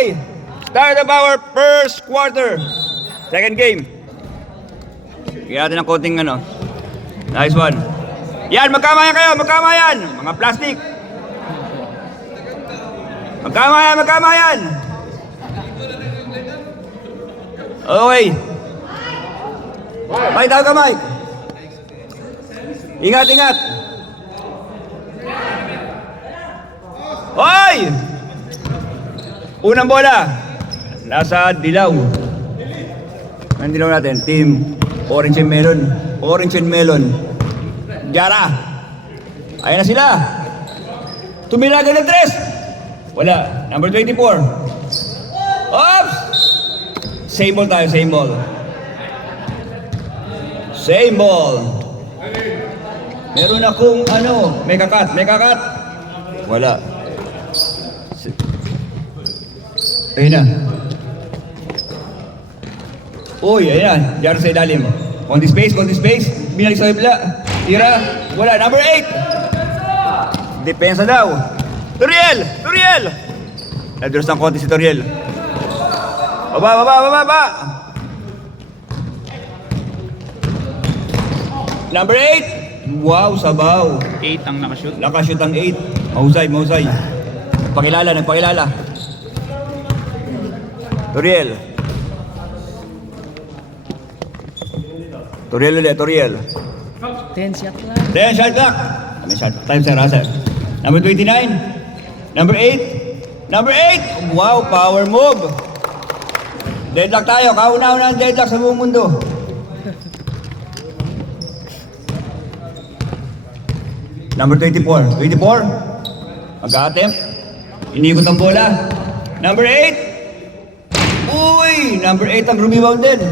Okay, start of our first quarter. Second game. Bigyan natin ng konting ano. Nice one. Yan, magkamayan kayo, magkamayan. Mga plastic. Magkamayan, magkamayan. Okay. Mike, tawag ka, Mike. Ingat, ingat. Hoy! Unang bola. Nasa dilaw. Anong dilaw natin? Team Orange and Melon. Orange and Melon. Jara. Ayan na sila. Tumira agad ng 3. Wala. Number 24. Oops! Same ball tayo, same ball. Same ball. Meron akong ano, may kakat, may kakat. Wala. Ayun na. Uy, ayun na. Diyan sa ilalim. Konti space, konti space. Binalik sa ibla. Tira. Wala. Number 8. Depensa daw. Toriel! Toriel! Nadros ng konti si Toriel. Baba, baba, baba, baba. Number 8. Wow, sabaw. 8 ang nakashoot. Nakashoot ang 8. Mahusay, mahusay. Nagpakilala, nagpakilala. Toriel. Toriel ulit, Toriel. 10 shot lang. 10 shot clock. May shot time sa Russell. Number 29. Number 8. Number 8. Wow, power move. Deadlock tayo. Kauna-una ang deadlock sa buong mundo. Number 24. 24. Mag-attempt. Inikot ang bola. Number 8. Uy! Number 8 ang rebound din.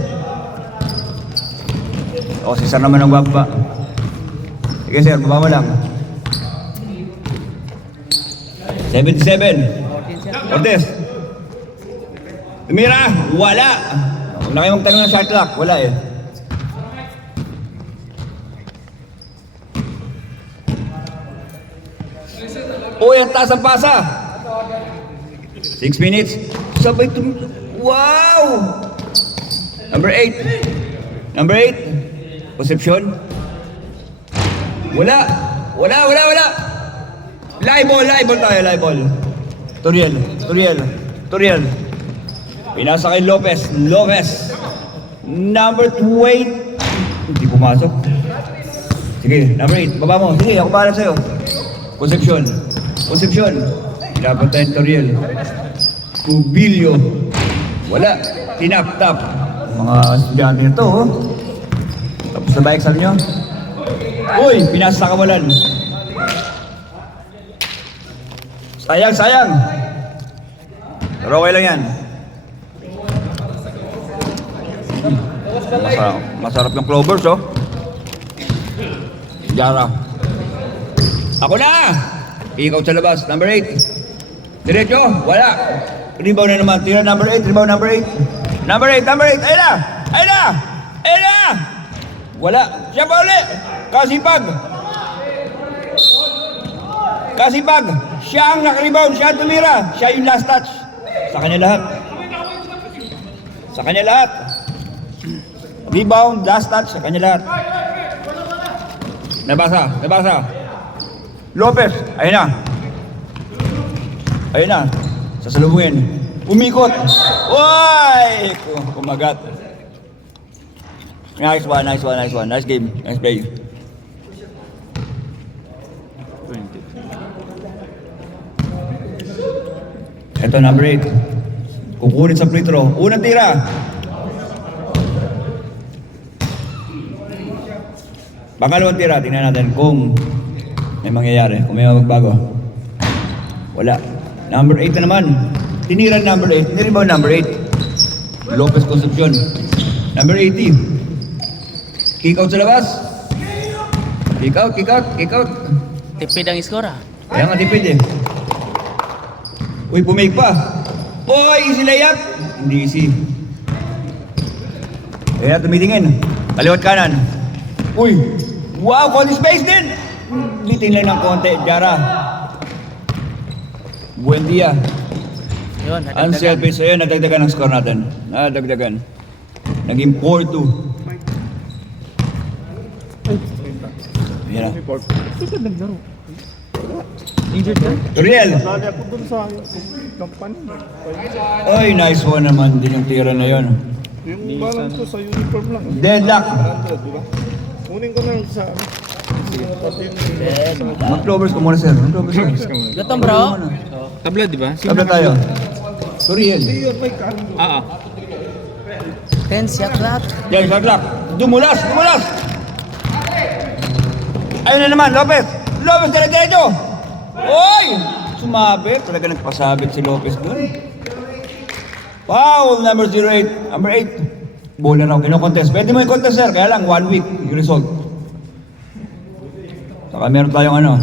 O, si Sir naman ang baba. Sige, sir. Baba mo lang. 77. Cortez. Tumira. Wala. Huwag na kayo magtanong ng shot clock. Wala eh. Uy, ang taas ang pasa. 6 minutes. Sabay wow! Number 8. Number 8. Perception. Wala. Wala, wala, wala. Live ball tayo, live ball. Toriel, Toriel, Toriel. Pinasa kay Lopez, Lopez. Number 20. Hindi pumasok. Sige, number 8. Baba mo. Sige, ako bahala sa'yo. Concepcion. Concepcion. Dapat tayo Toriel. Cubillo. Wala. Tinap-tap. Mga estudyante nito, oh. Tapos na ba exam nyo? Uy, pinasa sa kawalan. Sayang, sayang. Pero okay lang yan. Masarap yung clovers, oh. Jara. Ako na! Ikaw sa labas. Number 8. Diretso. Wala. Rebound na naman. Tira number 8. Rebound number 8. Number 8. Number 8. Ayun na! Ayun na! Ayun na! Wala. Siya pa uli. Kasipag. Kasipag. Siya ang nakarebound. Siya ang tumira. Siya yung last touch. Sa kanya lahat. Sa kanya lahat. Rebound, last touch. Sa kanya lahat. Nabasa. Nabasa. Lopez. Ayun na. Ayun na. Sasalubungin. Umikot. Uy! Kumagat. Nice one, nice one, nice one. Nice game. Nice play. 20. Ito, number 8. Kukunin sa free throw. Unang tira. Pangalawang tira. Tingnan natin kung may mangyayari. Kung may magbago. Wala. Number 8 na naman. Tinira number 8. Nirebound number 8. Lopez Concepcion. Number 80. Kick out sa labas. Kick out, kick out, kick out. Tipid ang score, ah. Kaya nga tipid eh. Uy, pumake pa. Uy, easy layup. Hindi easy. Kaya tumitingin. Kaliwat kanan. Uy, wow, konti space din. Bitin lang ng konti, Jara. Buen dia. Yun, Unselfish. So yun, nadagdagan ang score natin. Nadagdagan. Naging 4-2. Yan na. Injured ka? Toriel! Dali ako dun sa company. Oy, nice one naman din yung tira na yun. Yung balang ko sa uniform lang. Deadlock. 100, di ba? Kunin ko lang sa pati yung Mag-clovers ko muna, sir. Mag-clovers ka. Gutom bro? Tabla, di ba? Tabla tayo. Toriel. yun, may kanin. Ah, 10 shot lahat. Yan, shot clock. Dumulas! Dumulas! Ayun na naman, Lopez! Lopez, dire-diretso! Oy! Sumabit. Talaga nagpasabit si Lopez doon. Foul number 08. Number 8. Bola raw, kino-contest. Pwede mo i-contest, sir. Kaya lang, 1 week yung result. Saka meron tayong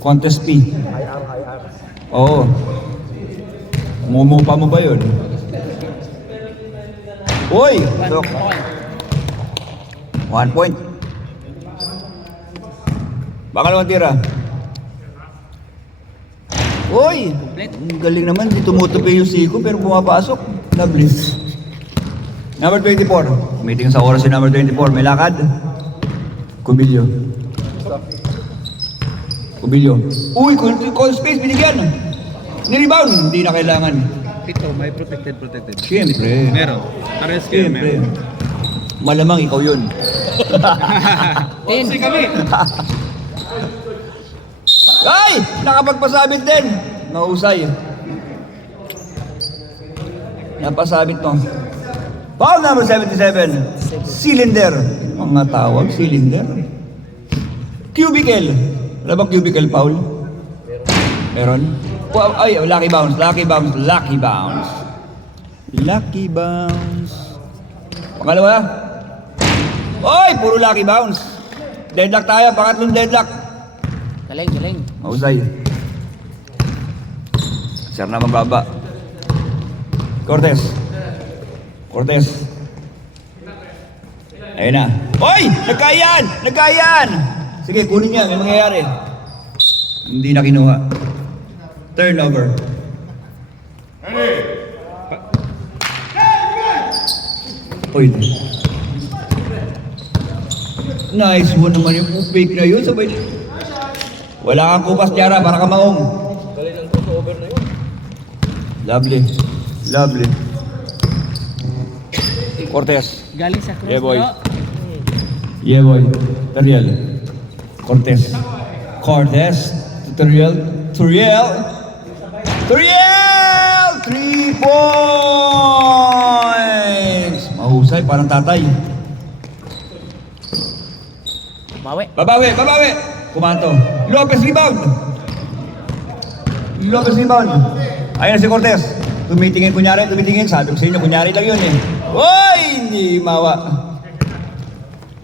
contest fee. Oo. Mumupa mo ba yun? Uy! So, 1 point. Pangalawang tira. Uy! Ang galing naman. Di tumutupi yung siko pero pumapasok. Lovely. Number 24. Meeting sa oras si number 24. May lakad. Kubilyo. Kubilyo. Uy! Call space. Binigyan. Nirebound. Hindi na kailangan. ito, may protected. Siyempre. Meron. Pares kayo, Siyempre. meron. Malamang ikaw yun. Kasi kami. Ay! Nakapagpasabit din! Mahusay. Napasabit to. Foul number 77. Cylinder. Mga tawag, cylinder. Cubicle. Wala bang cubicle, Paul? Meron? Wow, ay, lucky bounce, lucky bounce, lucky bounce. Lucky bounce. Pangalawa? Oy, puro lucky bounce. Deadlock tayo, pangatlong deadlock. Galing, galing. Mahusay. Sir na mababa. Cortez. Cortez. Ayun na. Oy! Nagkayan! Nagkayan! Sige, kunin niya. May mangyayari. Hindi na kinuha. Turnover. Oy. Nice one naman yung fake na yun. Sabay. Wala kang kupas, Tiara, para ka maong. Lovely. Lovely. Cortez. Galing sa cross Yeah, boy. bro. Yeah, boy. Toriel. Cortez. Cortez. Toriel. Toriel. Toriel! 3 points! Mahusay, parang tatay. Bawi. Babawi, babawi! Kumanto. Lopez rebound! Lopez rebound. Ayun na si Cortez. Tumitingin, kunyari, tumitingin. Sabi ko sa inyo, kunyari lang yun eh. Uy! Hindi mawa.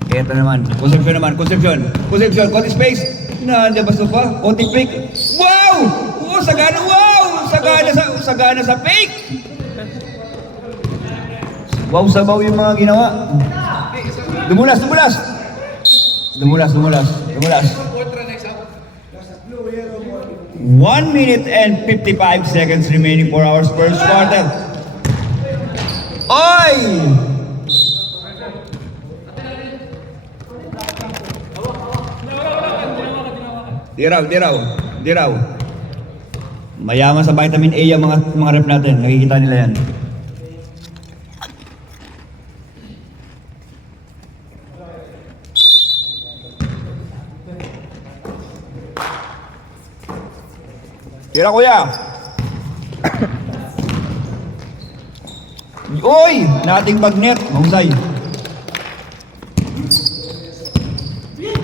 Ito naman. Conception naman. Conception. Conception. Konti space. Nalabas na pa. Konti fake. Wow! Oo, sagana. Wow! Sagana sa fake. Wow, sabaw yung mga ginawa. Dumulas, dumulas. Dumulas, dumulas, dumulas. 1 minute and 55 seconds remaining for our first quarter. Oy! Diraw. Mayaman sa vitamin A yung mga rep natin. Nakikita nila yan. Tira, kuya. Uy! Nating magnet. Mahusay.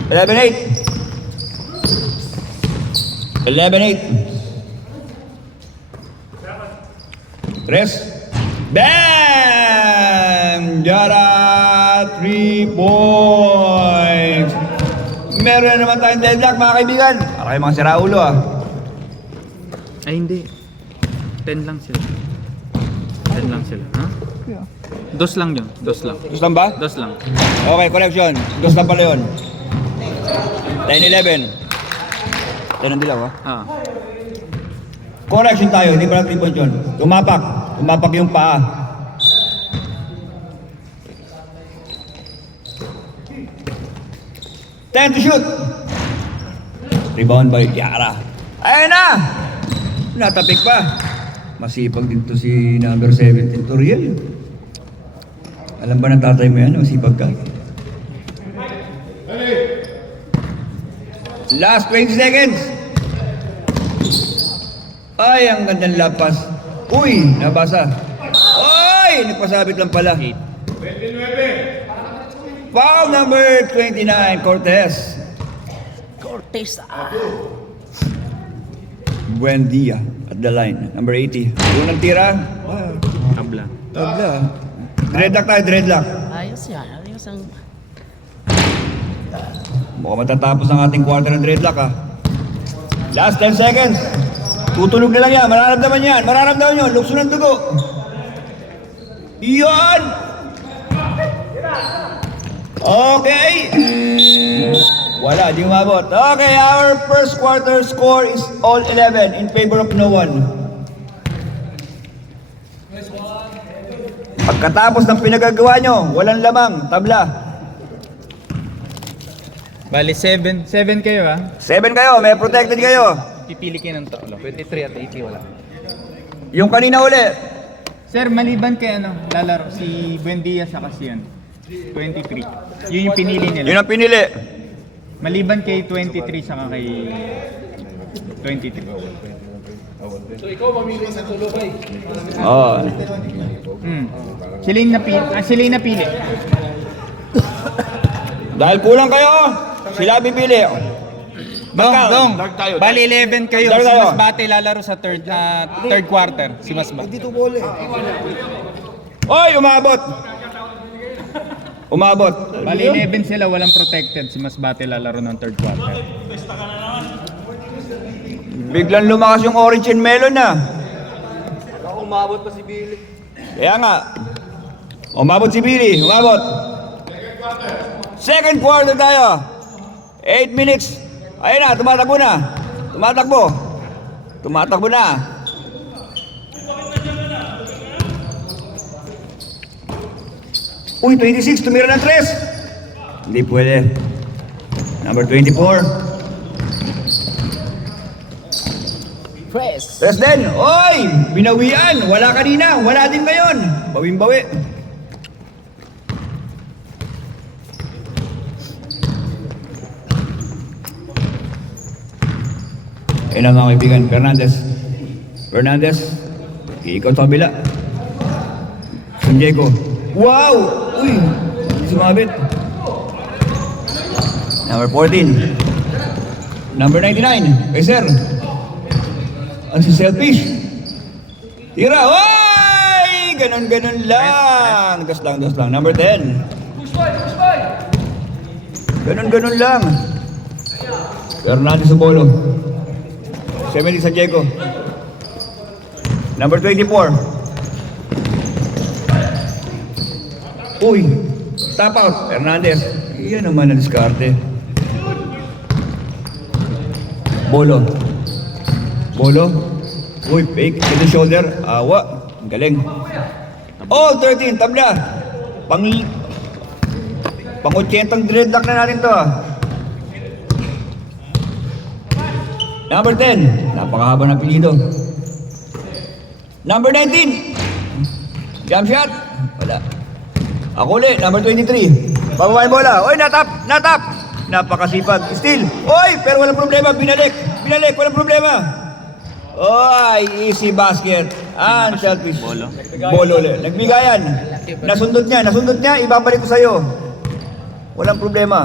11-8. 11-8. Tres. Bam! Jara! 3 points. Meron na naman tayong deadlock, mga kaibigan. Para kayo mga siraulo, ah. Ay, hindi. 10 lang sila. 10 lang sila, ha? Dos lang yun. Dos lang. Gusto lang ba? Dos lang. Okay, correction. Gusto lang pala yun. 10-11. 10 ang dilaw, ah. Ah. Correction tayo, hindi pala 3 point yun. Tumapak. Tumapak yung paa. Time to shoot. Rebound by Yara. Ayan na! Natapik pa. Masipag din to si number 17, Toriel. Alam ba ng tatay mo yan? Masipag ka. Last 20 seconds. Ay, ang gandang lapas. Uy, nabasa. Ay, nagpasabit lang pala. 29. Foul number 29, Cortez. Cortez. Buendia at the line. Number 80. Unang tira. Tabla. Tabla. Dreadlock tayo, dreadlock. Ayos yan. Ayos ang... Mukhang matatapos ang ating quarter ng dreadlock ah. Last 10 seconds. Tutulog na lang yan. Mararamdaman yan. Mararamdaman nyo. Lukso ng dugo. Iyon! Okay. Wala, di umabot. Okay, our first quarter score is all 11 in favor of no one. Pagkatapos ng pinagagawa nyo, walang lamang, tabla. Bali, 7 kayo ah. 7 kayo, may protected kayo. Pipili kayo ng tatlo. 23 at 80 wala. Yung kanina uli, Sir, maliban kay ano, lalaro si Buendia sa Kasian. 23. Yun yung pinili nila. yun ang pinili. Maliban kay 23 saka kay 23. Oh. Sila yung napili. Dahil kulang kayo, sila pipili. Dong. Bali 11 kayo. Dark Si tayo. Masbate lalaro sa third quarter. Si Masbate. Oy, umabot. Umabot. Bali 11 sila, walang protected. Si Masbate lalaro ng third quarter. Biglang lumakas yung orange and melon na. Umabot pa si Billy. Kaya nga. Umabot si Billy. Umabot. Second quarter tayo. 8 minutes. Ayun na, tumatakbo na. Tumatakbo na. Uy, 26. Tumira ng 3. Hindi pwede. Number 24. Press. Yes din! Oy! Binawian! Wala kanina! Wala din ngayon! Bawing-bawi. Ayun na mga kaibigan. Fernandez. Ikaw sa kabila. San Diego. Wow! Uy! Hindi sumabit. Number 14. Number 99. Kay Sir. Ang si Selfish. Tira. Oy! Ganon lang. Gas lang. Number 10. Ganon lang. Fernandez sa bolo. 70 San Diego. Number 24. Uy! Tap out. Fernandez. Iyan naman ang diskarte. Bolo. Uy, fake. To the shoulder. Awa. Ang galing. Oh, 13. Tabla. Pang 80 dreadlock na natin to. Number 10. Napakahaba ng apelyido. Number 19. Jump shot. Wala. Ako ulit. Number 23. Pababa yung bola. Oy, natap. Napakasipag. Steal. Oy, pero walang problema. Binalik. Walang problema. Oy, easy basket. Unselfish. Bolo ulit. Nagbigayan. Nasundot niya. Ibabalik ko sa'yo. Walang problema.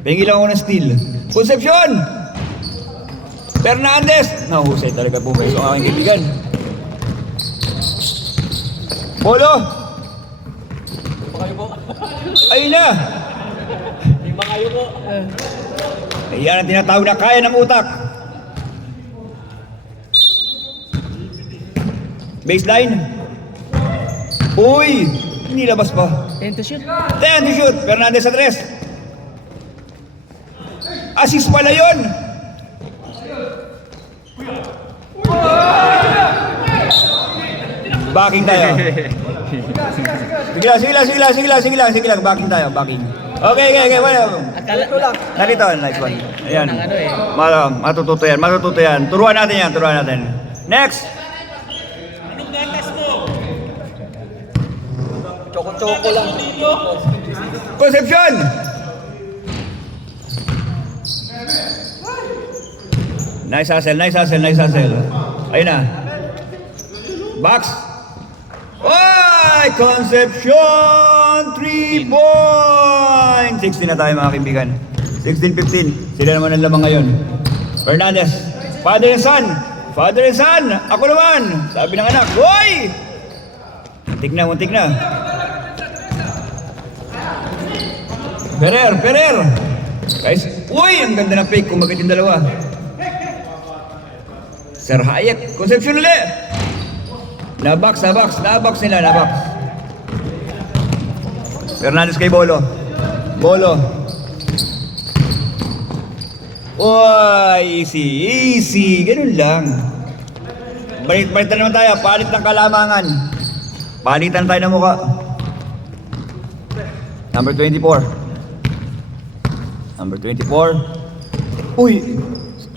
Pengi lang ako ng steal. Concepcion! Fernandez! Nahusay talaga pumeso ang aking kaibigan. Bolo! Ayun na! Ayan ang tinatawag na kaya ng utak. Baseline. Uy! Nilabas pa. 10 to shoot. 10 to shoot. Fernandez sa 3. Assist pala yun. Backing tayo. Sige lang. Backing tayo, backing. Okay. Akala Narito, nice one. Ayan. Ng ano eh. Matututo yan. Turuan natin. Next. Choco-choco lang. Concepcion. Nice hustle. Ayun na. Box. Oy! Concepcion! 3 points! 16 na tayo mga kaibigan. 16-15. Sila naman ang lamang ngayon. Fernandez. Father and son. Ako naman. Sabi ng anak. Hoy! Muntik na. Ferrer. Guys, uy! Ang ganda ng fake. Kumagat yung dalawa. Sir Hayek. Concepcion ulit. Nabox nila. Fernandez kay Bolo. Uy, easy. Ganun lang. Balitan naman tayo. Palit ng kalamangan. Palitan tayo ng mukha. Number 24. Uy,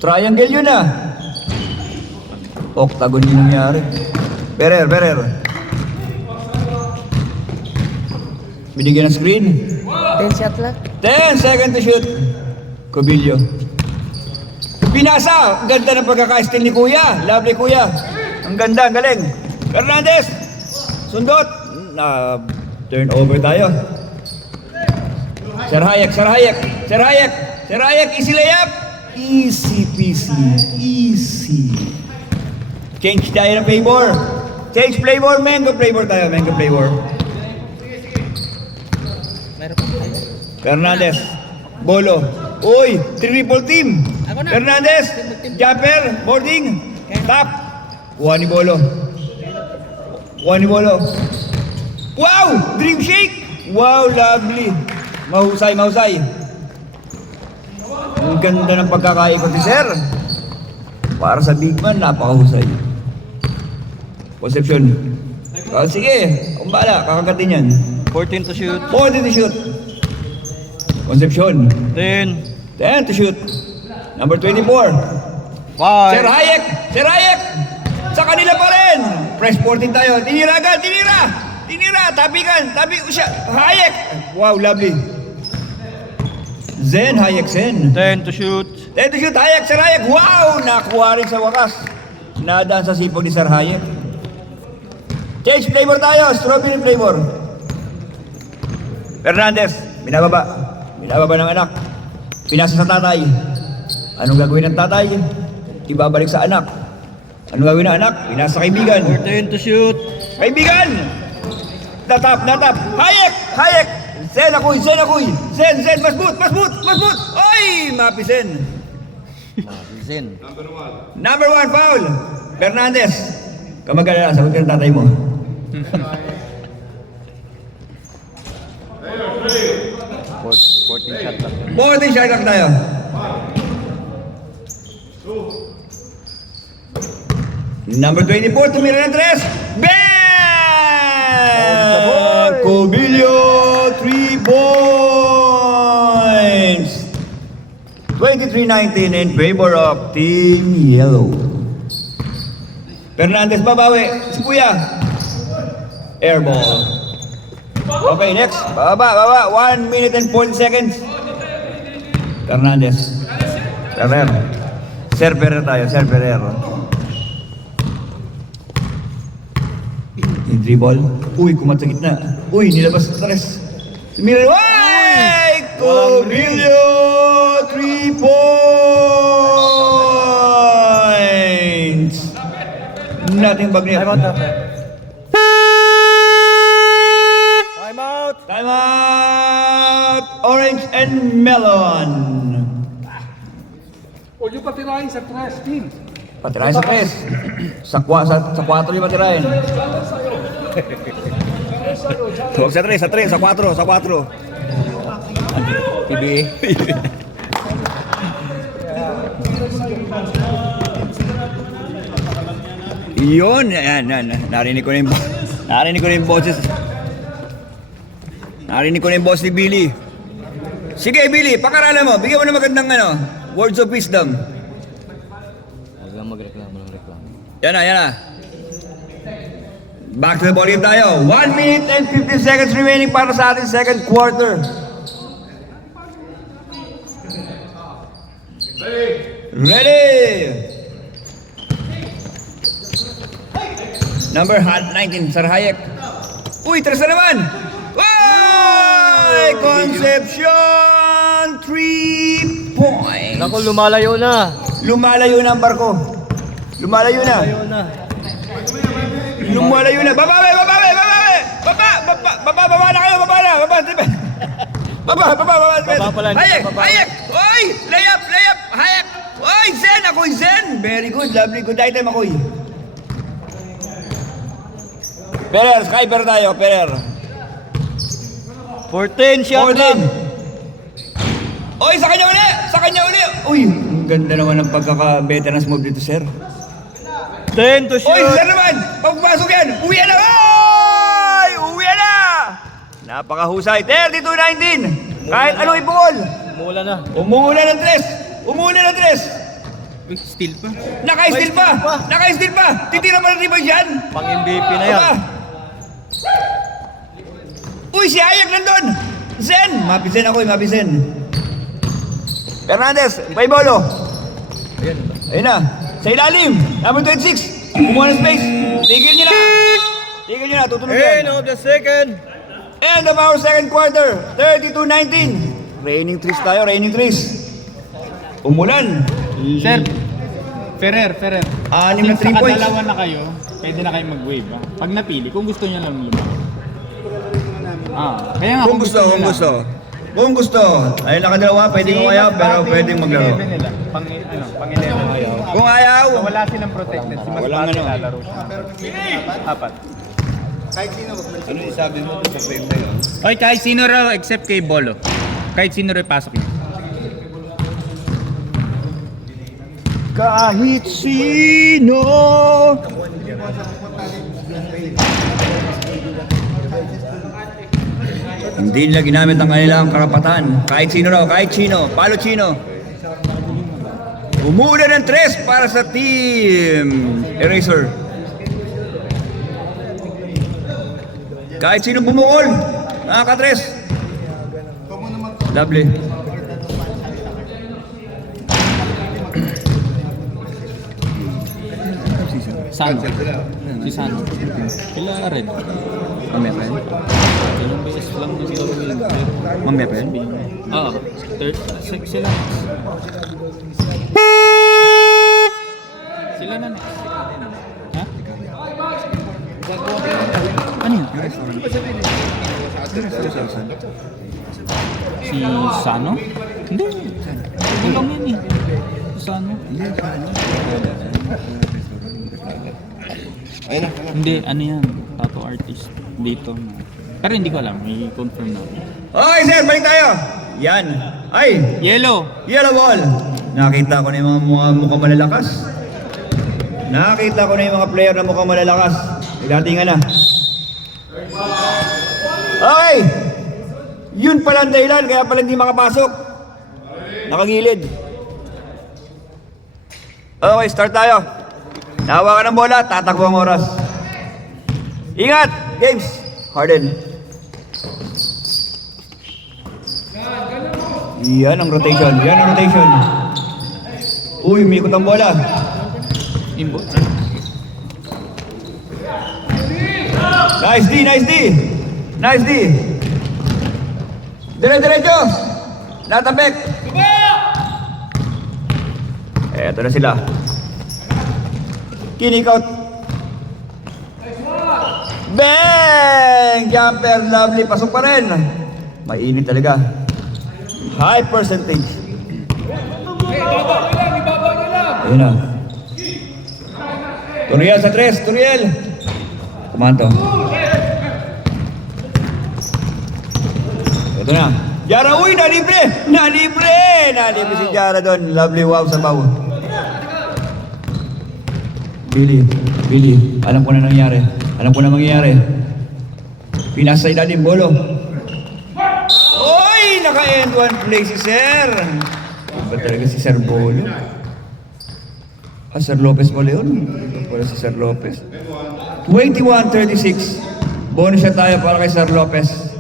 triangle yun ah. Octagon yung nangyari. Ferrer. Binigyan ng screen. 10 shot lang. 10 seconds to shoot. Cobillo. Pinasa. Ang ganda ng pagkaka-steal ni Kuya. Lovely Kuya. Ang ganda, ang galing. Fernandez. Sundot. Turnover tayo. Sir Hayek. Easy layup. Easy peasy. Easy. Change tayo ng flavor. Mango flavor tayo. Meron pa tayo. Fernandez. Bolo. Uy, triple team. Ako na. Fernandez. Jumper. Boarding. Tap. Kuha ni Bolo. Wow! Dream shake. Wow, lovely. Mahusay. Ang ganda ng pagkakaikot ni Sir. Para sa big man, napakahusay. Concepcion. Sige, kung bala, kakagatin yan. 14 to shoot. 14 to shoot. Concepcion. 10. 10 to shoot. Number 24. 5. Sir Hayek! Sa kanila pa rin! Press 14 tayo. Tinira! Tapikan! Hayek! Wow, lovely. Hayek. 10 to shoot. 10 to shoot, Sir Hayek! Wow! Nakuha rin sa wakas. Nadaan sa sipog ni Sir Hayek. Change flavor tayo. Strawberry flavor. Fernandez. Binababa ng anak. Pinasa sa tatay. Anong gagawin ng tatay? Ibabalik sa anak. Anong gagawin ng anak? Pinasa sa kaibigan. 14 to shoot. Kaibigan! Natap! Hayek! Zen, pasbut! Oy! Mapi Zen. Number 1 foul. Fernandez. Kamag-alala, sagot ka ng tatay mo. 14 shot lang. 14 shot lang tayo. Number 24, tumira ng 3. Bam! Cobillo, 3 points. 23-19 in favor of Team Yellow. Fernandez babawi. Si Kuya. Airball. Okay, next. Baba. 1 minute and 40 seconds. Fernandez. Ferrer tayo. Yung 3 ball. Uy, kumat sa gitna. Uy, nilabas sa stress. Mira, uy! Cobillo! 3 points! Nothing bag niya. Time out! Orange and melon. O yung patirahin sa trash team. Patirahin sa 3. Sa 4 yung patirahin. Huwag sa 3, sa 4. PBA. Yun, yan. Narinig ko na yung boses. Narinig ko na yung boss ni Billy. Sige, Billy, pakaralan mo. Bigyan mo na magandang words of wisdom. Huwag lang magreklamo ng reklamo. Yan na. Back to the ball game tayo. 1 minute and 15 seconds remaining para sa ating second quarter. Ready! Number 19, Sir Hayek. Uy, tres na naman! Uy! Concepcion! 3 points! Naku, lumalayo na. Lumalayo na ang barko. Lumalayo na. Lumalayo na. Babawi! Baba na kayo! Baba! Baba pala, hindi Hayek! baba. Hayek! Oy! Layup! Hayek! Oy! Zen! Ako'y Zen! Very good. Lovely. Good item ako'y. Perer, Skyper tayo. Perer. 14 shot 14. lang. Oy! Sa kanya uli! Uy! Ang ganda naman ng pagkaka-veterans move dito, sir. 10 to Oy, shoot. sir naman! Pagpasok yan! Uwi na! Oy! Uwi na! Napakahusay. 32-19. Kahit anong ipukol. Mula na. Umuuna ng tres. Uy, steal pa. Naka-steal pa. Titira pa ng rebound yan. Pang MVP na yan. Aba. Uy, si Hayek nandun. Zen. Mapisen ako, mapisen. Fernandez, Paibolo. Ayun na. Sa ilalim. Number 26. Kumuha ng space. Tigil nyo na. Tutulog yan. End of the second. End of our second quarter, 32-19. Raining trees. Umulan. Sir, Ferrer. Anim na Since 3 points. nakadalawa na kayo, pwede na kayo mag-wave. Pag napili, kung gusto niya lang lumabas. Kaya nga, Kung gusto. Ay nakadalawa, pwedeng kaya, pero pwedeng maglaro. Nila. Pang 11 ayaw. Kung ayaw, So, wala silang protected. Si Mas Walang Pati ano. lalaro siya. Apat. ano isabi mo sa frame na yun? Oy, kahit sino raw except kay Bolo. Kahit sino raw pasok niya. Kahit sino. Hindi nila ginamit ang kanilang karapatan. Kahit sino raw, Palo Chino. Umuuna ng 3 para sa team Eraser. Kahit sino bumukol, nakaka-3. Lovely. Sano? Si Sano. Kailangan rin. Mamaya pa yan? Ilang beses lang na siguro yun. Mamaya pa yan? Oo. Sila. Sila na next. Ha? Ano yun? Si Sano? Hindi. Hindi lang yun eh. Si Sano? Hindi, ano yan? Tattoo artist. Dito. Pero hindi ko alam. I-confirm namin. Okay, sir, balik tayo. Yan. Ay, Yellow! yellow ball. Nakita ko na yung mga mukhang malalakas. Nakita ko na yung mga player na mukhang malalakas. Nagdatingan na. Okay. Yun pala ang dahilan, kaya pala hindi makapasok. Nakagilid. Okay, start tayo. Nahawakan ng bola, tatakbo ang oras. Ingat! Games! Harden. Yan ang rotation. Uy, umikot ang bola. Imbo. Nice D. Dire-diretso. Natapek. Eto na sila. Kinik out. Bang! Jumper, lovely. Pasok pa rin. Mainit talaga. High percentage. Ayun na. Turiel sa 3. Turiel. Kumanto. Ito na. Jara, uy, nalibre si Jara doon. Lovely wow sa baw. Billy, alam ko na nangyari. Alam ko na mangyayari. Pinasa sa ilalim, Bolo. Oy! Naka-end one play si Sir. Ba talaga si Sir Bolo? Sir Lopez pala yun. Wala si Sir Lopez. 21-36. Bonus shot tayo para kay Sir Lopez.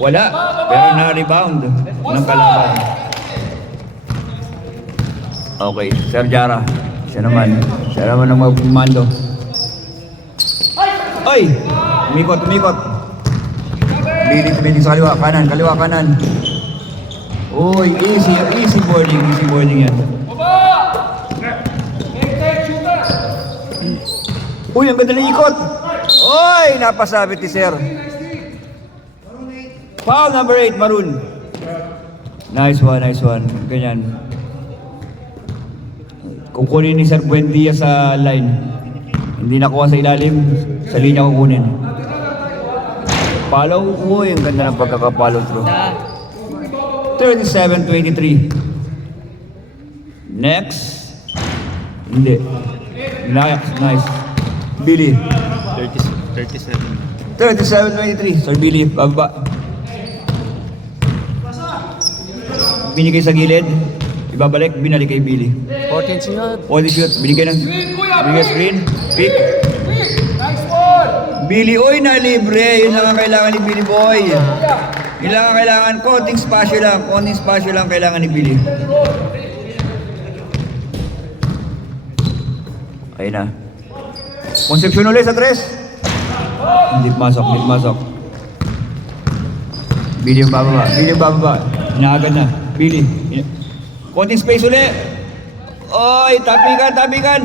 Wala. Pero na-rebound ng kalaban. Okay, Sir Jara. Siya naman ang magpumando. Ay! Umikot. Billy sa kaliwa, kanan. Uy, easy boarding yan. Uy, ang ganda ng ikot. Uy, napasabit ni Sir. Foul number 8, Maroon. Nice one. Ganyan. Kukunin ni Sir Buendia sa line. Hindi nakuha sa ilalim. Sa linya kukunin. Follow. Uy, ang ganda ng pagkaka-follow through. 37-23. Next. Hindi. Nice. Billy. 37. 37-23. Sir Billy, bababa. Binigay sa gilid. Ibabalik, binalik kay Billy. 14 shot. 40 shoot, binigay screen. Pick. Billy, oy, na libre. Yun lang ang kailangan ni Billy Boy. Yun lang ang kailangan. Konting spasyo lang kailangan ni Billy. Ayun na. Concepcion ulit sa 3. Hindi masok. Billy yung bababa. Inaagad na. Billy. Konting space ulit. Oy, tapikan.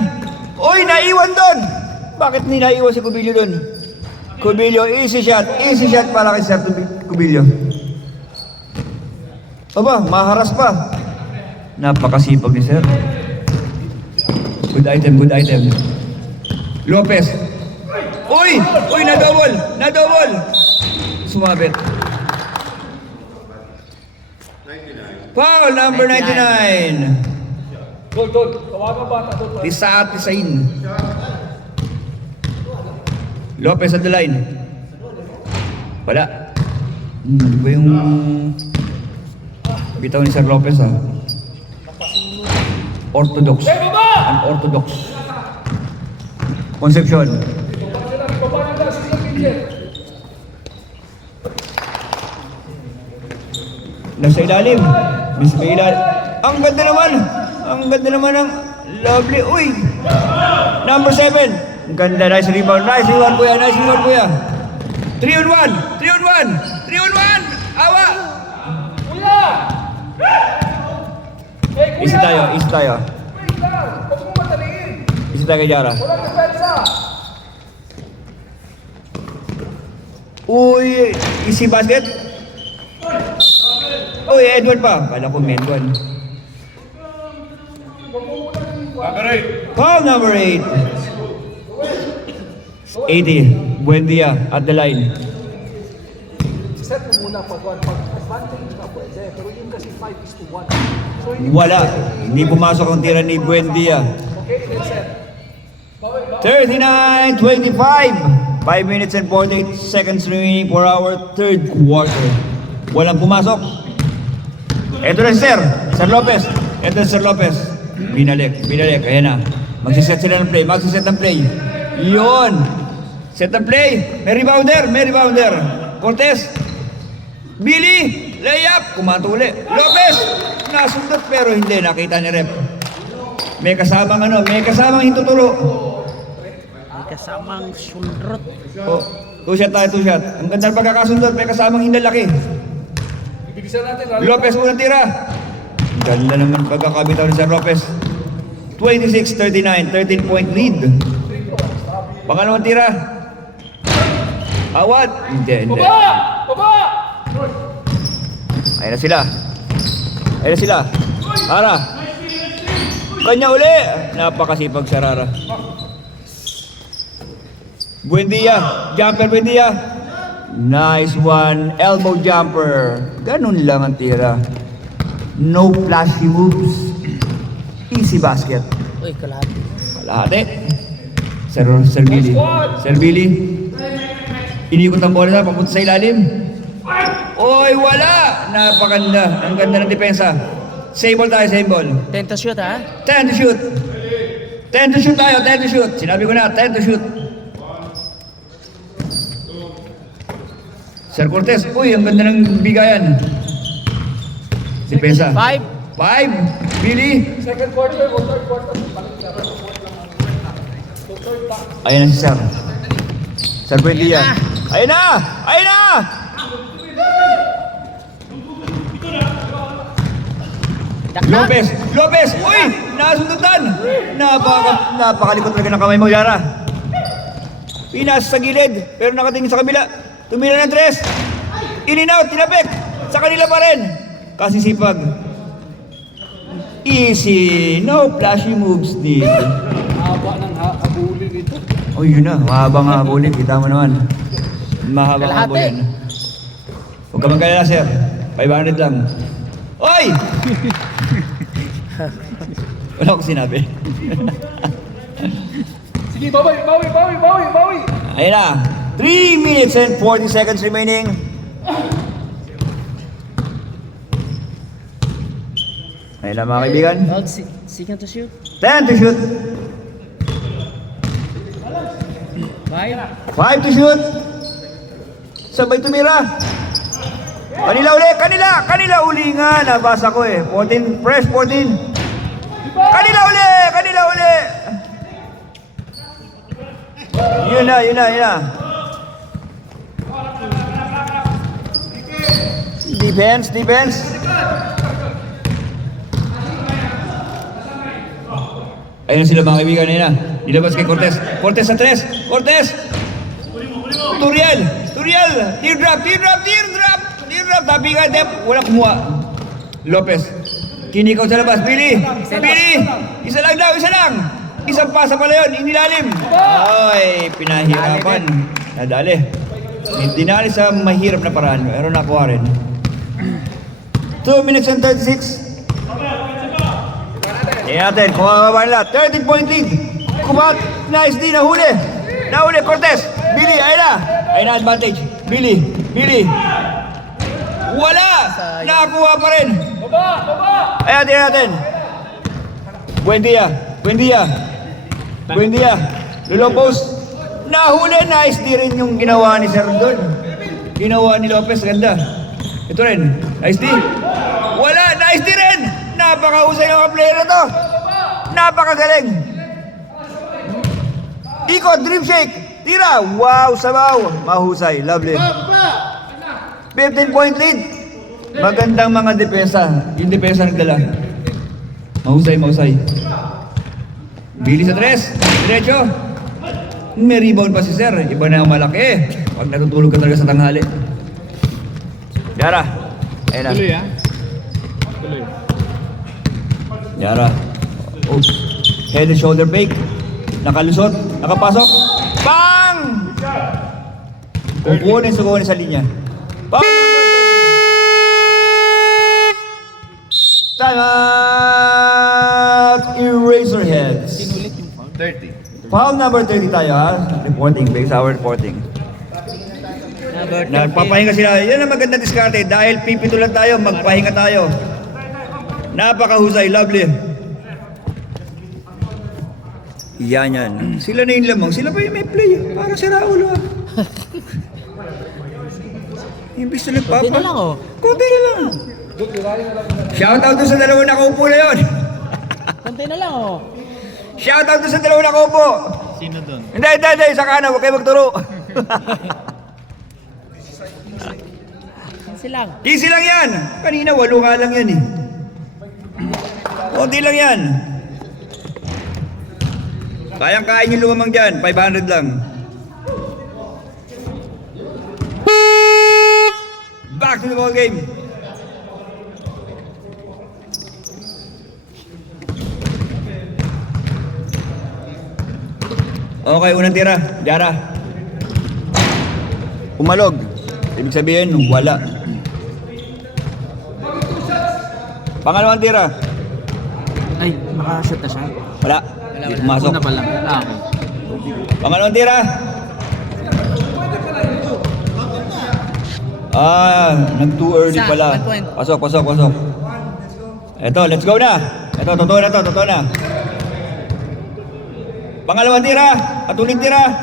Oy, naiwan doon. Bakit naiwan si Cubillo doon? Cubillo, easy shot para kay Sir Cubillo. Aba, maharas pa. Napakasipag ni Sir. Good item. Lopez. Uy, na-double. Sumabit. Foul number 99. Tol. Tawagan bata, tol. Tisain. Lopez at the line. Wala. Ano ba yung bitaw ni Sir Lopez Orthodox. Unorthodox. Concepcion. Nasa ilalim. Ang ganda naman ng lovely. Uy! Number 7. Ang ganda. Nice rebound, kuya. 3-on-1. Awa! Easy tayo. Easy tayo kay Jara. Uy! Easy basket. Uy, Edward pa. Kala ko Medwan. Foul number 8. 80. Buendia at the line. Set mo muna pag advantage na pwede. Pero yun kasi 5-1. So, Wala. Hindi pumasok ang tira ni Buendia. okay, then set. 39-25. 5 minutes and 48 seconds remaining for our third quarter. Walang pumasok. Ito na si Sir Lopez. Binalik. Ayan na. Magsiset sila ng play. Yun. Set ng play. May rebounder. Cortez. Billy. Layup. Kumatuli. Lopez. Nasundot pero hindi. Nakita ni Rep. May kasamang hintuturo. Kasamang sundrot. Oh, two shot. Ang ganda ng pagkakasundot. May kasamang hindalaki. Ibigisan natin. Lopez unang tira. Ganda naman pagkakabitaw ni Sir Lopez. 26-39, 13-point lead. Pangalawang tira. Awat. Hindi. Baba! Ayun na sila. Ara. Kanya uli. Napakasipag sa Rara. Buendia. Nice one. Elbow jumper. Ganun lang ang tira. No flashy moves. Easy basket. Uy, kalahati. Kalahati. Sir Billy. Sir Billy. Inikot ang bola na, papunta sa ilalim. Oy, wala! Napakanda. Ang ganda ng depensa. Same ball tayo, same ball. 10 to shoot, ha? 10 to shoot. 10 to shoot tayo, 10 to shoot. Sinabi ko na, 10 to shoot. Sir Cortez, uy, ang ganda ng bigayan. Depensa. 5. 5. Billy. Second quarter o third quarter. Ayan na si Sir. Sir Buendia. Ayan na! Ayan na! Lopez! Lopez! Uy! Nasundutan! Napakalikot talaga ng kamay mo, Yara. Pinas sa gilid, pero nakatingin sa kabila. Tumira ng tres. In and out, tinapik. Sa kanila pa rin. Kasi sipag. Easy. No flashy moves din. Haba ng habulin ito. Oh, yun na. Mahabang habulin. Kita mo naman. Mahabang Kalahati. habulin. Huwag ka magkalala, sir. 500 lang. Oy! Wala akong sinabi. Sige, bawi. Ayun na. 3 minutes and 40 seconds remaining. Ayun na mga kaibigan. Second to shoot. 10 to shoot. 5. 5 to shoot. Sabay tumira. Kanila uli. Kanila uli nga. Nabasa ko eh. 14. Fresh 14. Kanila uli. Yun na. Defense. Ayun sila mga kaibigan, ayun na. Nilabas kay Cortez. Cortez sa tres. Cortez! Turiel! Teardrop! Tapi ka, Dep. Wala kumuha. Lopez. Kinikaw sa labas. Billy! Isa lang daw. Isang pasa pala yun. Inilalim. Ay, pinahirapan. Nadali. Dinali sa mahirap na paraan. Pero nakuha rin. 2 minutes and 36. Tingnan natin kung makakaba nila. 13-point lead. Kumat. Nice D. Nahuli. Cortez. Billy. Ayun na advantage. Billy. Wala. Nakakuha pa rin. Baba. Ayan, tingnan natin. Buendia. Lulong post. Nahuli. Nice D rin yung ginawa ni Sir doon. Ginawa ni Lopez. Ganda. Ito rin. Nice D. Wala. Nice D rin. Napakahusay ng mga player na to. Napakagaling. Ikot, dream shake. Tira. Wow, sabaw. Mahusay. Lovely. 15-point lead. Magandang mga depensa. Yung depensa nagdala. Mahusay. Billy sa tres. Diretso. May rebound pa si Sir. Iba na ang malaki. Pag natutulog ka talaga sa tanghali. Yara. Ayun na. Tuloy. Yara. Oh. Head and shoulder fake. Nakalusot. Nakapasok. Bang! Kukunin sa linya. Bang! Time out! Eraserheads. 30. Foul number 30 tayo ha. Reporting. Based our reporting. Nagpapahinga sila. Yan ang magandang diskarte. Dahil pipito lang tayo, magpahinga tayo. Napakahusay, lovely. Yan. Sila na yung lamang. Sila pa yung may play. Para si Raul. Imbis na nagpapa. Konti na lang, oh. Konti na lang. Shoutout doon sa dalawa nakaupo na yun. Konti na lang, oh. Shoutout doon sa dalawa nakaupo. Sino doon? Hindi. Sa kanan, huwag kayo magturo. Kasi lang. Easy lang yan. Kanina, 8 nga lang yan eh. Konti lang yan. Kayang-kain yung lumamang dyan. 500 lang. Back to the ball game. Okay, unang tira. Jara. Umalog. Ibig sabihin, wala. Pangalawang tira. Ay, makashoot na siya. Wala. Pumasok. Una pa lang. Ah, okay. Pangalawang tira. Nag-too early Isa, pala. 1 point. Pasok. Eto, let's go na. Eto, totoo na. Pangalawang tira. At uling tira.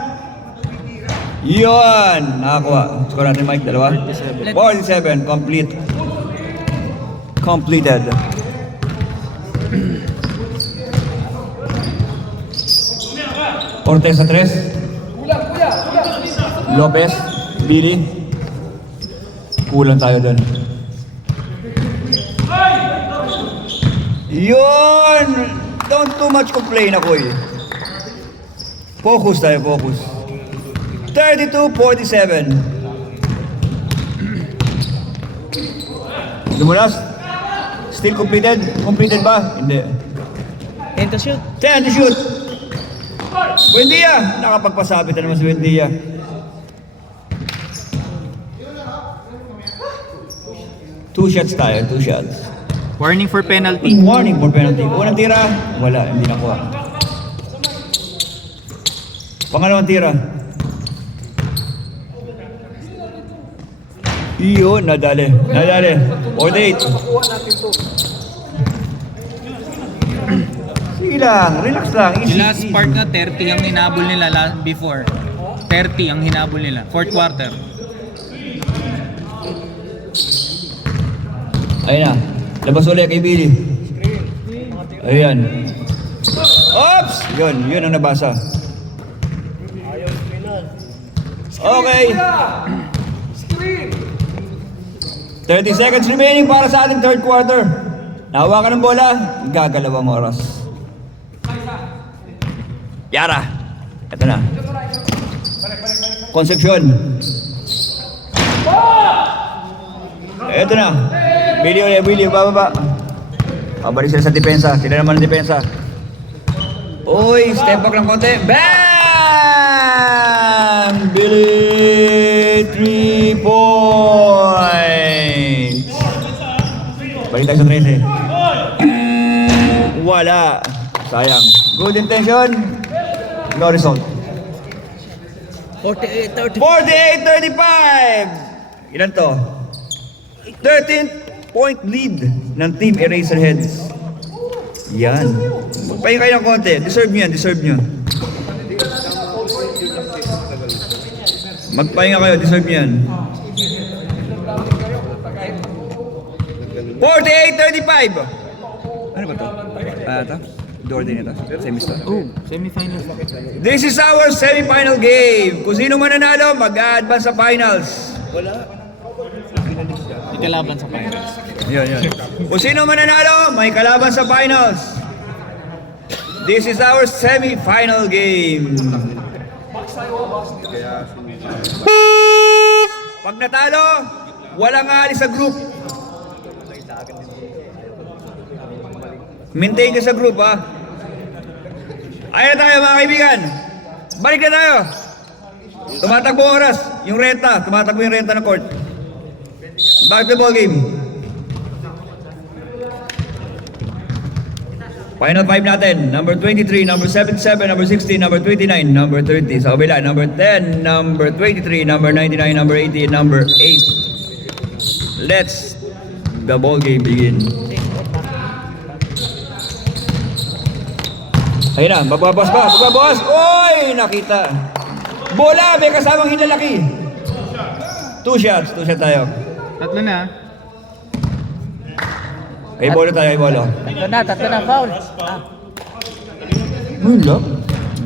Yun. Nakakuha. Score natin, Mike. Dalawa. 47. Complete. Completed. Ortez sa 3. Lopez. Billy. Kulang tayo dun. Yun! Don't too much complain ako eh. Focus tayo, focus. 32-47. Lumulas? Still completed? Completed ba? Hindi. 10 to shoot. 10 to shoot! Buendia! Nakapagpasabit na naman si Buendia. Two shots tayo, 2 shots. Warning for penalty. Warning for penalty. Unang tira, wala, hindi nakuha. Pangalawang tira. Iyon, nadali. 48. Makuha natin to. Sige lang, relax lang. The Easy, last easy. part nga 30 ang hinabol nila before. 30 ang hinabol nila. Fourth quarter. Ayun na. Labas ulit kay Billy. Ayan. Oops! Yun ang nabasa. Okay. 30 seconds remaining para sa ating third quarter. Nahawakan ng bola, gagalawang oras. Yara. Ito na. Concepcion. Ito na. Billy, bababa. Pabalik sila sa depensa. Sila naman ang depensa. Uy, step back lang konti. Bam! Billy, 3 points. Balik tayo sa 13. Wala. Sayang. Good intention. No result. 48-35. 48-35! Ilan to? 13-point lead ng Team Eraserheads. Yan. Magpahinga kayo ng konti. Deserve nyo. Magpahinga kayo, deserve nyo yan. 48-35! Ano ba to? Ito? Door din ito. Semi-star. Oh, semifinals. This is our semi-final game. Kung sino man nanalo, mag-a-advance sa finals. Ikalaban sa finals. Yun. Kung sino man nanalo, may kalaban sa finals. This is our semi-final game. Pag natalo, walang aalis sa group. Maintain ka sa group, ha? Ayun na tayo, mga kaibigan. Balik na tayo. Tumatakbo ang oras. Yung renta. Tumatakbo yung renta ng court. Back to the ball game. Final 5 natin. Number 23, number 77, number 16, number 29, number 30. Sa kabila, number 10, number 23, number 99, number 80, and number 8. Let's the ball game begin. Ayun na, magbabas ba? Magbabas! Oy! Nakita. Bola! May kasamang hinlalaki. 2 shots tayo. Tatlo na. Kay Bolo tayo, kay Bolo. Tatlo na, foul. Ngayon lang?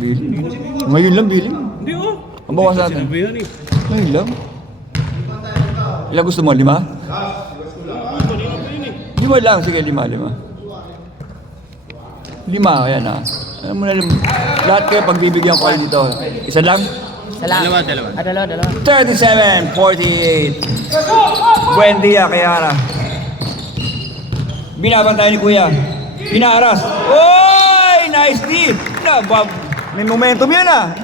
Billy. Ngayon lang, Billy. Hindi oh. Ang bawas natin. Ngayon lang. Ilang gusto mo? 5? 5 lang. Sige, 5. 5, ayan na. Alam mo na, lahat kayo pagbibigyan ko kayo dito. Isa lang? Dalawa. Dalawa. 37-48. Buen dia kay Ara. Binabantayan ni Kuya. Pinaaras. Oy! Nice deep! May momentum yan ah.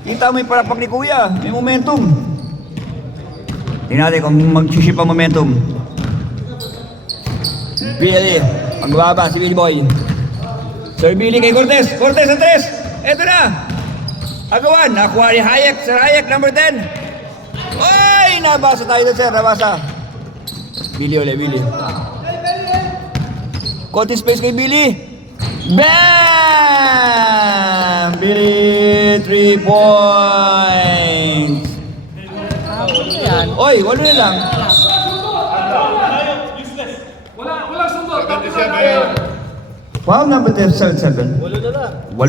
Kita mo yung parapak ni Kuya. May momentum. Tingnan natin kung mag-ship ang momentum. Billy. Pagbaba si Billy Boy. Sir Billy kay Cortez. Cortez sa 3. Eto na. Agawan. Nakuha ni Hayek. Sir Hayek, number 10. Ay! Nabasa tayo doon, sir. Nabasa. Billy ulit, Billy. Konti space kay Billy. Bam! Billy, 3 points. Yan. Oy, 8 na lang. Foul number 7. 8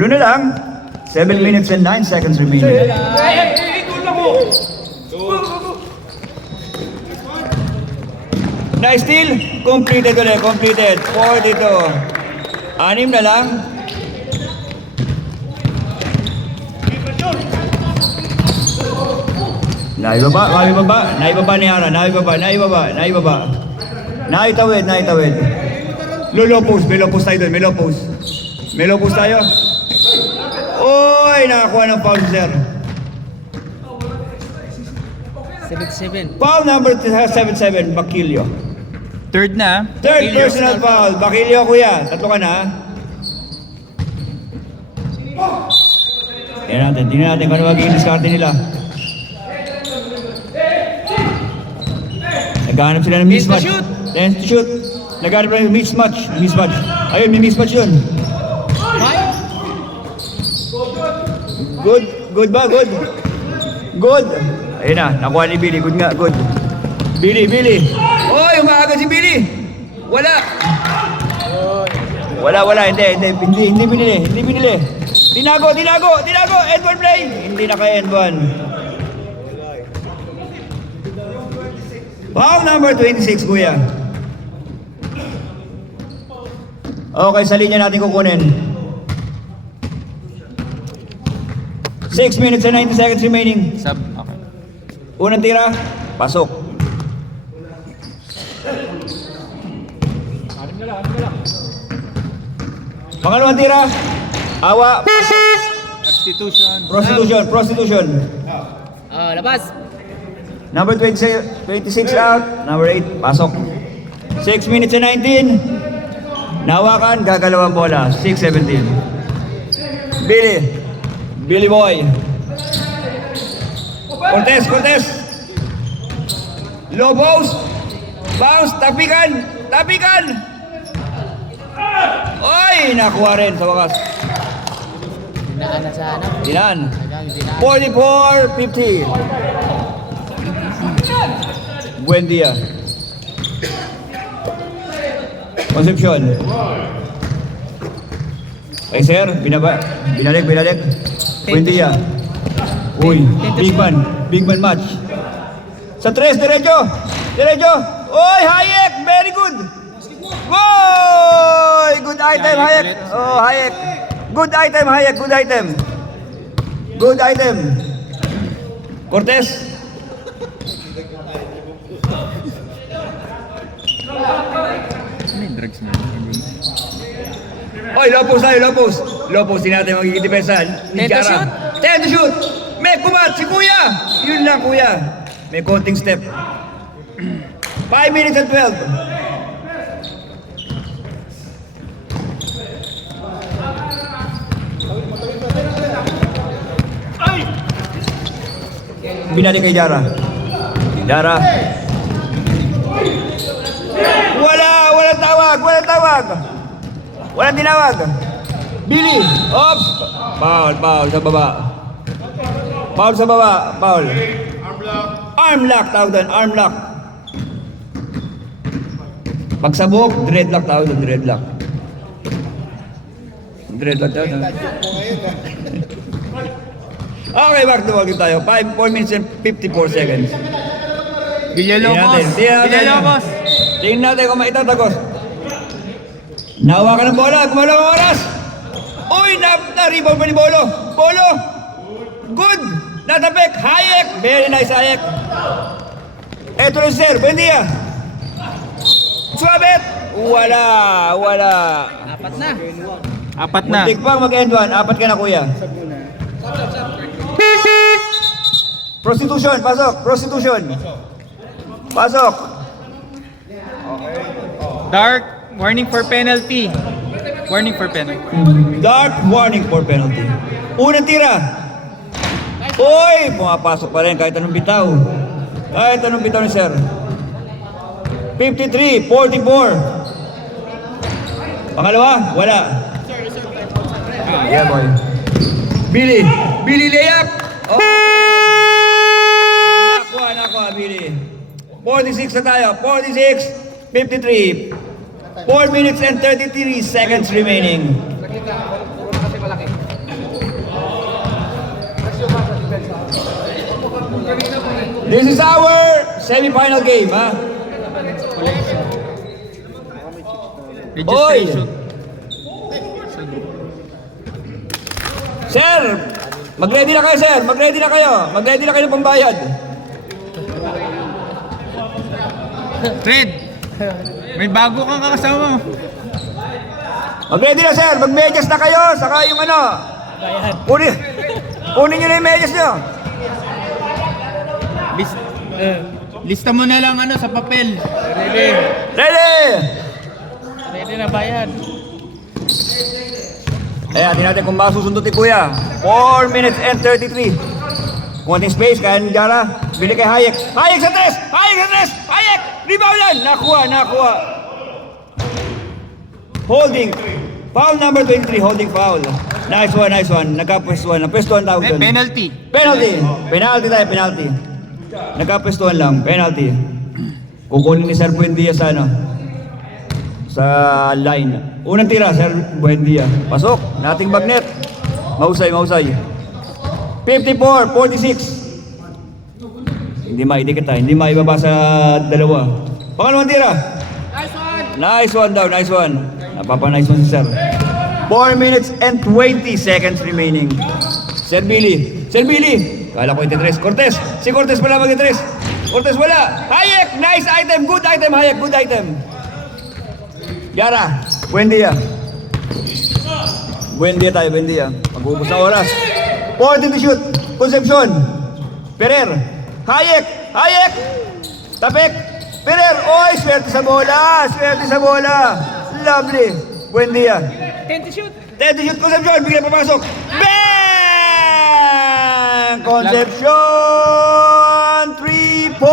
na lang. 7 minutes and 9 seconds remaining. Nice steal. Completed ulit. Completed. 42. 6 na lang. Naibaba ni Ara. Naibaba. Naitawid. Low post tayo doon. May low post tayo. Oy, nakakuha ng foul, sir. 7-7. Foul number 77, Bakilio. Third na. Third personal foul, Bakilio, kuya. 3 ka na. Tingnan natin kung ano magiging diskarte nila. Naghahanap sila ng mismatch. 10 to shoot. Naghahanap sila ng mismatch. Ayun, may mismatch yun. Good ba? Good. Ayun na, nakuha ni Billy. Good nga, good. Billy. Oy, umaaga si Billy. Wala. Hindi binili. Tinago. End one play. Hindi na kaya end one. Foul number 26, kuya. Okay, sa linya natin kukunin. 6 minutes and 90 seconds remaining. Sub. Okay. Unang tira, pasok. Pangalawang tira, awa, pasok. Prostitution. Oh, labas. Number 26 out, number 8, pasok. 6 minutes and 19. Nawakan, gagalaw ang bola. 6-17. Billy boy. Cortez. Low post. Bounce, tapikan. Oy, nakuha rin sa wakas. Dinaan na sa ano. Dinan. Dinaan. 44-50. Buen dia. Concepcion. Ay sir, binalik. Buen dia. Uy, big man match. Sa 3, diretso. Oy, Hayek, very good. Oy, good item, Hayek. Oh, Hayek. Good item. Cortez. May drugs na. Oy, low post din natin magiging depensa. Ni 10 to Jara. shoot. 10 to shoot. May kumat si kuya. Yun lang, kuya. May konting step. 5 minutes and 12. Binalik kay Jara. Walang tinawag. Billy, ops. Foul sa baba. Arm lock tawag doon, Pagsabok, dreadlock tawag doon, Dreadlock tawag doon. Okay, back to work tayo. 4 minutes and 54 seconds. Villalobos. Tingnan natin kung maitatagos. Nawa ka ng bola, gumalaw ang oras. Uy, na-rebound pa ni Bolo. Good. Natapik, Hayek. Very nice, Hayek. Eto rin, sir. Buen dia. Swabet. Wala. Apat na. Muntik pang mag-end one. 4 ka na, kuya. Prostitution. Pasok. Dark. Warning for penalty. Warning for penalty. Dark warning for penalty. Unang tira. Uy! Pumapasok pa rin kahit anong bitaw. Kahit anong bitaw ni sir. 53, 44. Pangalawa, wala. Yeah, boy. Billy. Billy layup. Oh. Nakuha, Billy. 46 na tayo. 46, 53. 4 minutes and 33 seconds remaining. This is our semi-final game, ha? Registration. Sir, mag-ready na kayo, sir. Mag-ready na kayo. Mag-ready na kayo ng pambayad. Fred! May bago kang kakasama. Mag-ready na, sir. Mag-medyas na kayo. Saka yung ano. Kunin nyo na yung medyas nyo. Lista mo na lang ano sa papel. Ready! Ready na bayad. Ayan, tingnan natin kung masusundutin kuya. 4 minutes and 33. Konting space, kaya ni Jara. Bili kay Hayek. Hayek sa tres! Hayek sa tres! Hayek! Rebound yan! Nakuha. Holding. Foul number 23, holding foul. Nice one. Nagkapwestuhan. Napwestuhan tawag doon. Penalty. Penalty tayo. Nagkapwestuhan lang. Penalty. Kukunin ni Sir Buendia sa ano? Sa line. Unang tira, Sir Buendia. Pasok. Nating magnet. Mahusay. 54, 46. Hindi maidikit tayo. Hindi maibaba sa dalawa. Pangalawang tira. Nice one. Napapa-nice one si Sir. 4 minutes and 20 seconds remaining. Sir Billy. Kala ko ititres. Cortez. Si Cortez pala mag-itres. Cortez wala. Hayek. Nice item. Good item, Hayek. Good item. Yara. Buendia tayo. Mag-uubos na oras. 14 to shoot. Concepcion. Perer. Hayek. Tapek. Perer. Oy, swerte sa bola. Lovely. Buendia. 10 to shoot, Concepcion. Bigla papasok. Bang! Concepcion. 3 points.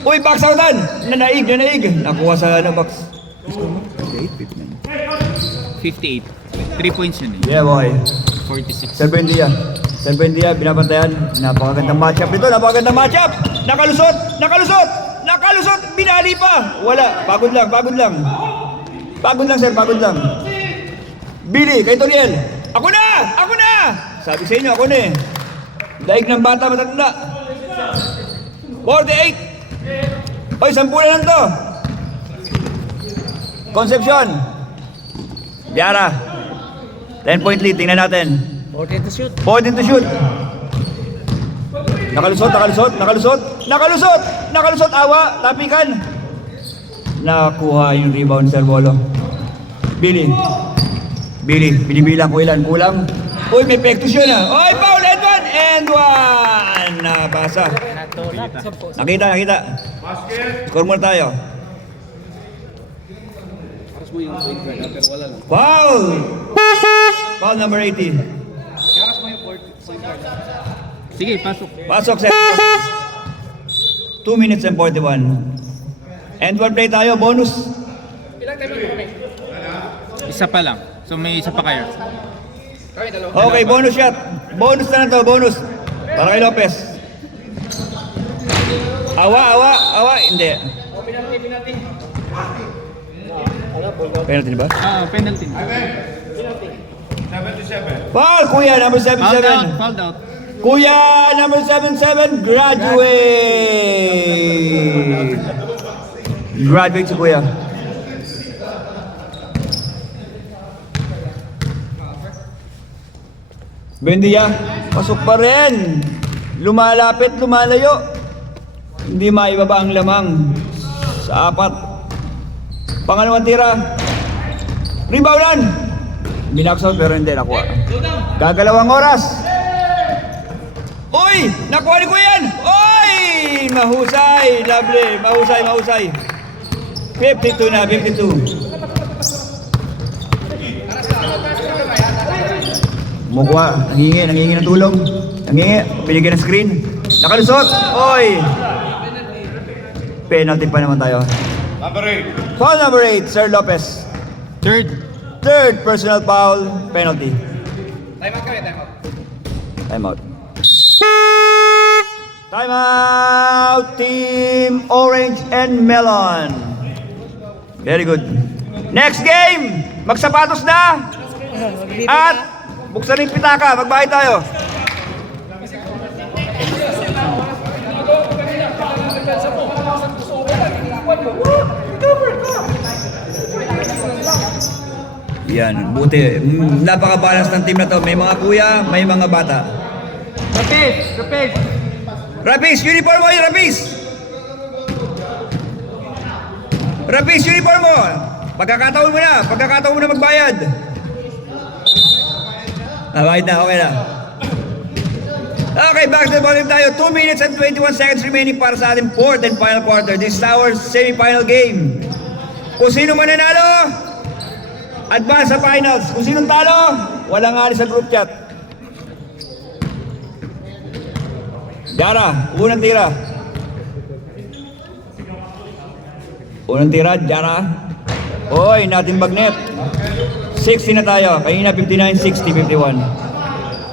Uy, box outan. Nanaig. Nakuha sa box. 58. 3 points yun eh. Yeah, boy. 46. Sir Buendia, binabantayan. Napakagandang matchup ito. Nakalusot. Binali pa. Wala. Pagod lang. Sir. Billy, kay Toriel. Ako na! Sabi sa inyo, ako na eh. Daig ng bata matanda. 48. Oy, 10 na lang to. Concepcion. Yara. 10-point lead, tingnan natin. 14 to shoot. Nakalusot, awa, tapikan. Nakuha yung rebound, Sir Bolo. Billy, binibilang ko ilan, kulang. Uy, may pektus yun ah. Uy, foul, and one. Nabasa. Nakita. Score muna tayo. Foul number 80. Sige, Pasok, Sir. 2 minutes and 41. And one play tayo, bonus. isa pa lang. So may isa pa kayo. Okay, bonus shot. Bonus na lang to, bonus. Para kay Lopez. Awa. Hindi. Penalty ba? Penalty. Foul, kuya, number 77. Fouled out. Kuya, number 77, graduate. Graduate si kuya. Buendia, pasok pa rin. Lumalapit, lumalayo. Hindi maibaba ang lamang sa 4. Pangalawang tira. Reboundan. Binaksaw pero hindi nakuha. Gagalawang oras. Uy! Nakuha ni Kuya yan! Uy! 15, mahusay. Lovely, mahusay, mahusay. 52 na, 52. Mukha, nangingi ng tulong. Nangingi, binigyan ng screen. Nakalusot, oy. Penalty pa naman tayo. Foul number 8, Sir Lopez. Third personal foul, penalty. Time out. Time out, Team Orange and Melon. Very good. Next game, magsapatos na. At buksan yung pitaka, magbayad tayo. Yan, buti. Napaka-balance ng team na to. May mga kuya, may mga bata. Rapis, uniform mo yun, Rapis! Rapis, uniform mo! Pagkakataon mo na magbayad. Bayad na, okay na. Okay, back to the ball tayo. 2 minutes and 21 seconds remaining para sa ating fourth and final quarter. This is our semi-final game. Kung sino mananalo, advance sa finals. Kung sinong talo, walang alis sa group chat. Jara, unang tira. Unang tira, Jara. Oy, natin bagnet. 60 na tayo. Kanina 59, 60, 51.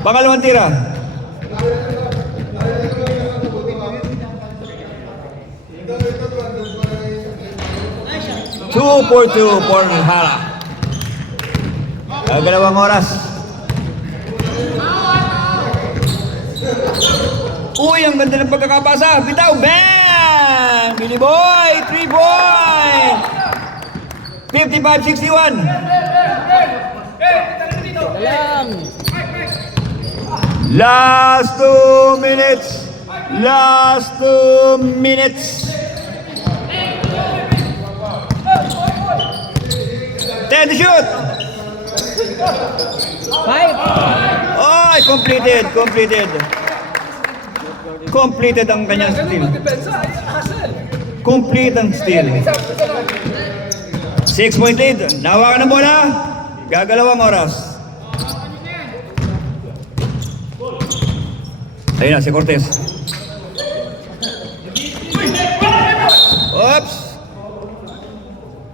Pangalawang tira. Two for Hara. Dalawang oras. Uy, ang ganda ng pagkakapasa. Bitaw, bang! Billy Boy, 3 point! 55-61. Last 2 minutes. Last 2 minutes. 10 to shoot. 5. Oh, completed. Completed ang kanyang steal. Complete ang steal. 6-point lead. Nahawakan ng bola. Gagalawang oras. Ayun na, si Cortez. Oops!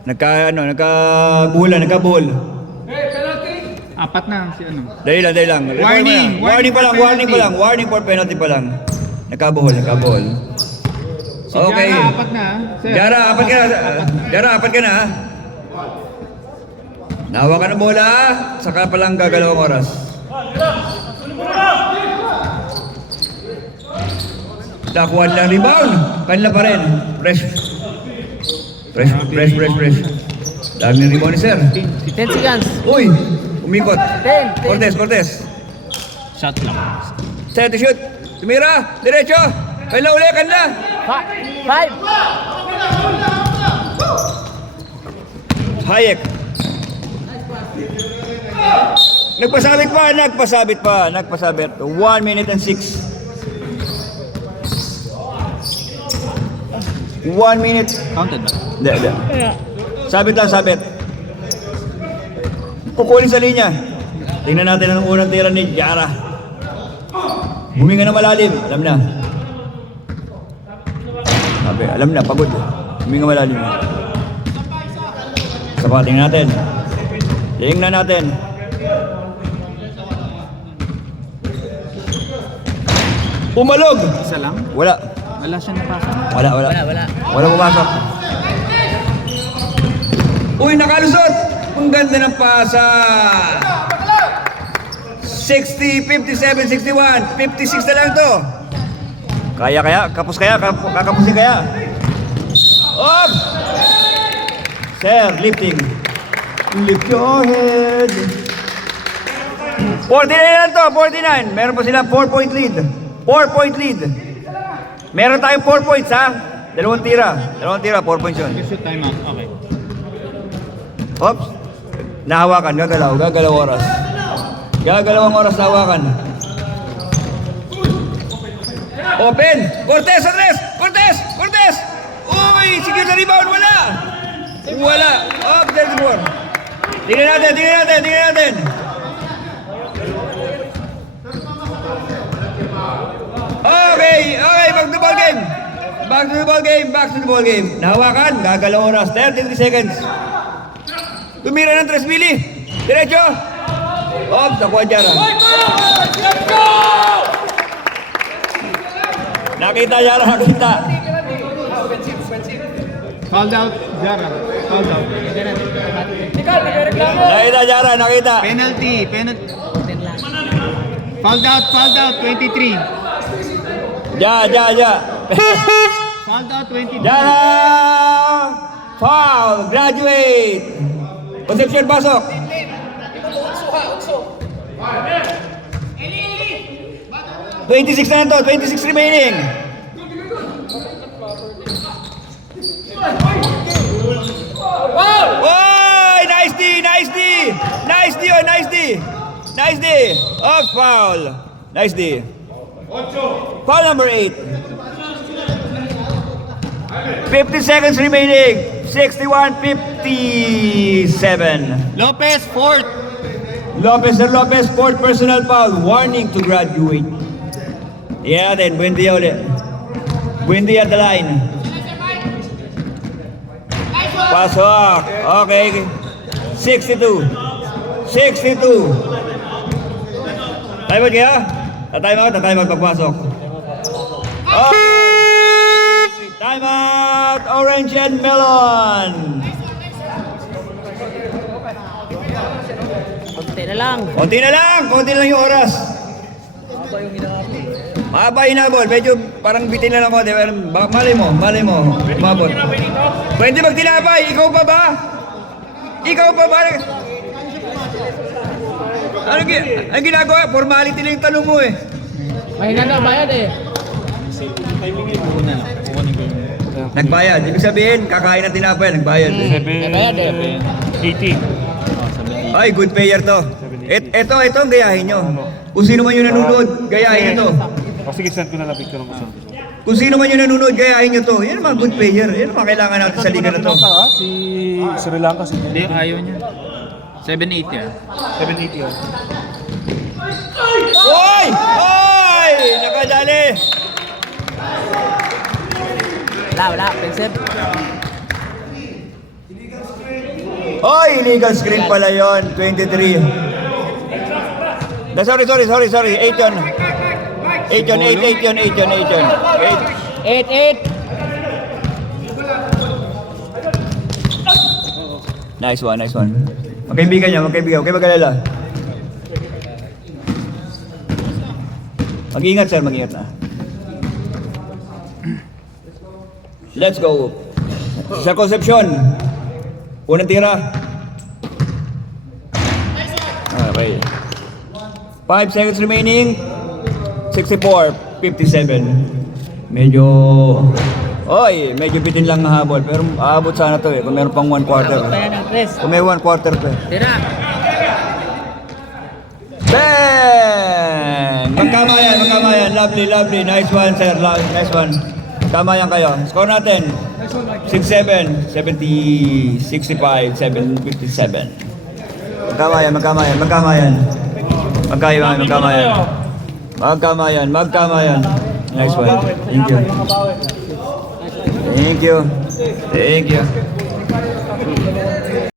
Nagka-bull. Apat na si ano. Dali lang. Warning for penalty pa lang. Nagkabuhol. Si Okay. Jara, apat na. Sir. Jara, apat ka na. Nahawa ka ng bola, saka pa lang gagalawang oras. Nakuha lang rebound. Kanila pa rin. Fresh. Daming rebound ni sir. 10 seconds. Uy! Umikot. 10. Cortez. Shot lang. Set to shoot. Tumira. Diretso. Kanila uli. Kanila. 5. Hayek. Nagpasabit pa. 1 minute and 6. 1 minute. Counted ba? Hindi. Sabit. Kukunin sa linya. Tingnan natin ang unang tira ni Jara. Huminga na malalim. Alam na, pagod. Huminga malalim. Saka tingnan natin. Pumalog! Isa lang? Wala Siya napasok. Wala pumasok. Uy, nakalusot! Ang ganda ng pasa! 60, 57, 61, 56 na lang to. Kakapusin kaya. Up! Sir, lifting. Lift your head. 49 lang to, 49. Meron pa sila 4-point lead. 4-point lead. Meron tayong 4 points ha. Dalawang tira, 4 points yun. Shoot time out. Okay. Oops. Nahawakan, gagalaw oras. Gagalawang oras nahawakan. Open! Cortez, Andres! Cortez! Cortez! Uy! Sige sa rebound! Wala! Wala! Up 34. Tingnan natin! Okay! Back to the ball game. Nahawakan, gagalaw oras. 33 seconds. Tumira ng 3 mili. Diretso. Off, nakuha Jara. Nakita Jara. Fouled out, Jara. Fouled out. Nakita Jara. Penalty. Fouled out, 23. Ja. Fouled out, 23. Jara! Foul! Graduate! Concepcion, pasok! $26 na to, 26 remaining. Wow! Nice D! Off foul. Nice D. Foul number 8. 50 seconds remaining. 61-57. Lopez, fourth. Lopez, fourth personal foul. Warning to graduate. Yeah, then Buendia ulit. Buendia at the line. Pasok. Okay. 62. Time out kaya? Time out pagpasok. Oh! Time out! Orange and melon! Konti na lang. Konti na lang yung oras. Mahaba yung hinabol. Medyo parang bitin na lang konti. Pero malay mo. Umabot. Pwede magtinapay. Ikaw pa ba? Ano ginagawa? Formality lang yung tanong mo eh. Mahina na bayad eh. Nagbayad. Ibig sabihin, kakain ng tinapay. Nagbayad. May bayad eh. 80. Ay, good payer to. Ito ang gayahin nyo. Kung sino man yung nanonood, gayahin nyo to. O sige, send ko na lang picture ng gusto. Kung sino man yung nanonood, gayahin nyo to. Yan ang mga good payer. Yan ang mga kailangan natin sa liga na to. Si Sri Lanka, si Hindi, ayaw niya. 780 yan. 780 yun. Oy! Nakadali! Wala. Pensip. Oy, illegal screen pala yon. 23. Sorry. 8 yun. 8 yun. 8. Nice one. Magkaibigan niya. Huwag kayo mag-alala. Mag-ingat, sir. Mag-ingat na. Let's go. Sa Concepcion. Unang tira. Okay. 5 seconds remaining. 64-57. Medyo bitin lang na habol. Pero aabot sana to eh. Kung meron pang 1 quarter. Kaya ng tres. Kung may 1 quarter pa eh. Tira. Bang! Magkamayan. Lovely. Nice one, sir. Nice one. Kamayan kayo. Score natin. 6-7, 70, 65, 757. Magkamayan. Nice one. Thank you.